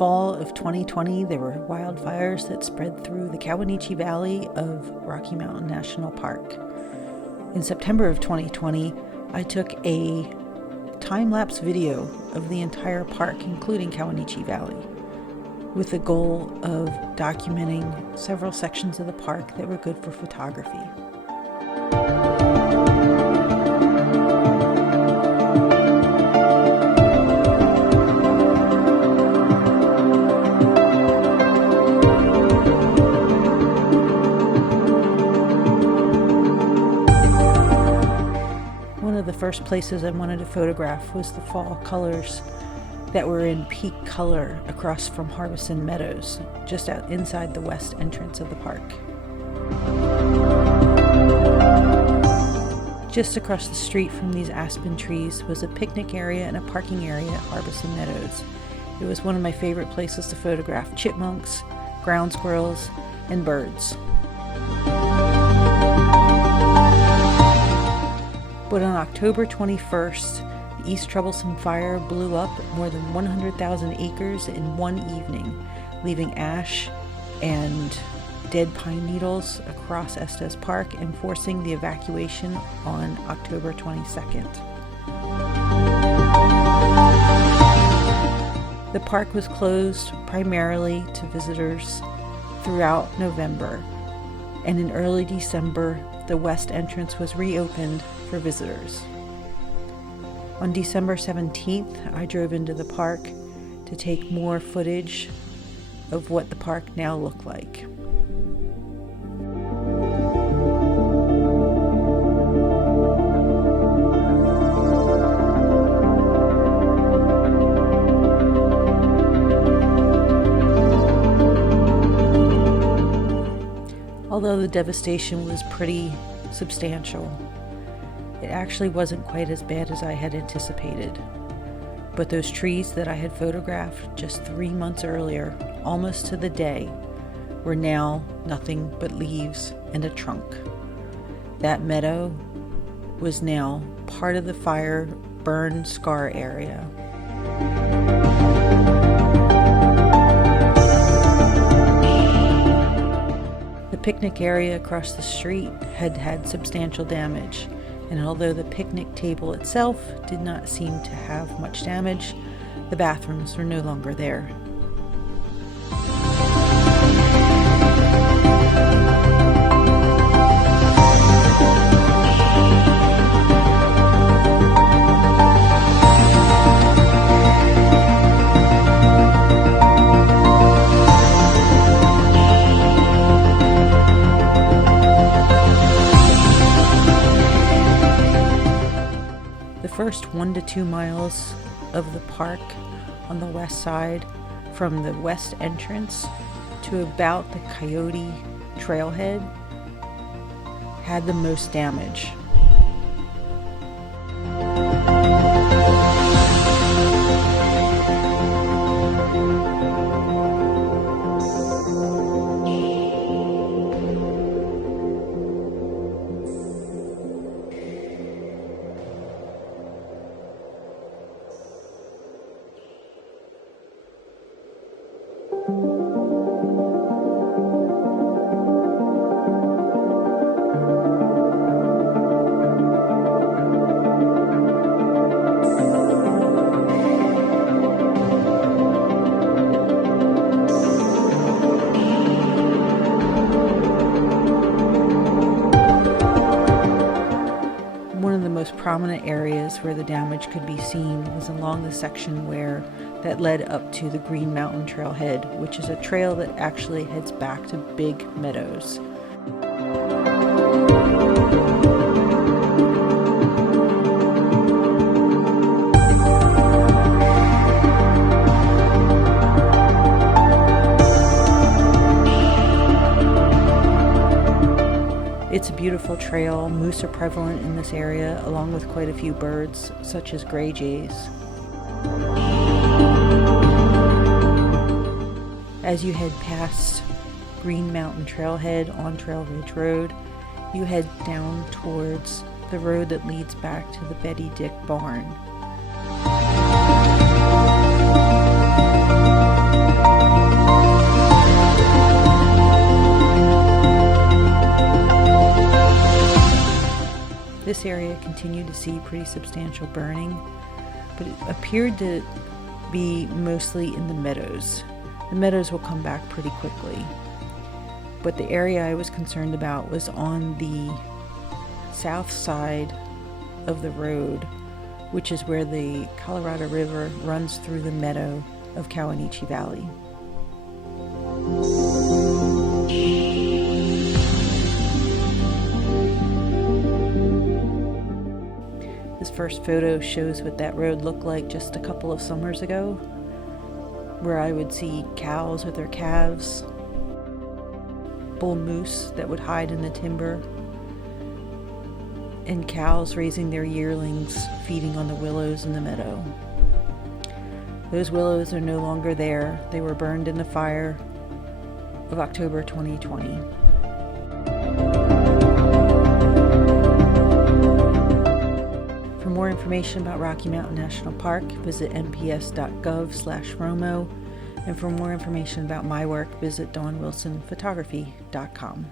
fall of 2020, there were wildfires that spread through the Kawanichi Valley of Rocky Mountain National Park. In September of 2020, I took a time-lapse video of the entire park, including Kawanichi Valley, with the goal of documenting several sections of the park that were good for photography. One of the first places I wanted to photograph was the fall colors that were in peak color across from Harbison Meadows, just out inside the west entrance of the park. Just across the street from these aspen trees was a picnic area and a parking area at Harbison Meadows. It was one of my favorite places to photograph chipmunks, ground squirrels, and birds. But on October 21st, the East Troublesome Fire blew up more than 100,000 acres in one evening, leaving ash and dead pine needles across Estes Park and forcing the evacuation on October 22nd. The park was closed primarily to visitors throughout November, and in early December, the west entrance was reopened for visitors. On December 17th, I drove into the park to take more footage of what the park now looked like. Although the devastation was pretty substantial, it actually wasn't quite as bad as I had anticipated. But those trees that I had photographed just 3 months earlier, almost to the day, were now nothing but leaves and a trunk. That meadow was now part of the fire burn scar area. The picnic area across the street had had substantial damage, and although the picnic table itself did not seem to have much damage, the bathrooms were no longer there. The first 1 to 2 miles of the park on the west side, from the west entrance to about the Coyote trailhead, had the most damage. One of the most prominent areas where the damage could be seen was along the section that led up to the Green Mountain Trailhead, which is a trail that actually heads back to Big Meadows. It's a beautiful trail. Moose are prevalent in this area, along with quite a few birds, such as gray jays. As you head past Green Mountain Trailhead on Trail Ridge Road, you head down towards the road that leads back to the Betty Dick Barn. This area continued to see pretty substantial burning, but it appeared to be mostly in the meadows. The meadows will come back pretty quickly, but the area I was concerned about was on the south side of the road, which is where the Colorado River runs through the meadow of Kawanichi Valley. This first photo shows what that road looked like just a couple of summers ago, where I would see cows with their calves, bull moose that would hide in the timber, and cows raising their yearlings feeding on the willows in the meadow. Those willows are no longer there. They were burned in the fire of October 2020. For more information about Rocky Mountain National Park, visit nps.gov/Romo, and for more information about my work, visit dawnwilsonphotography.com.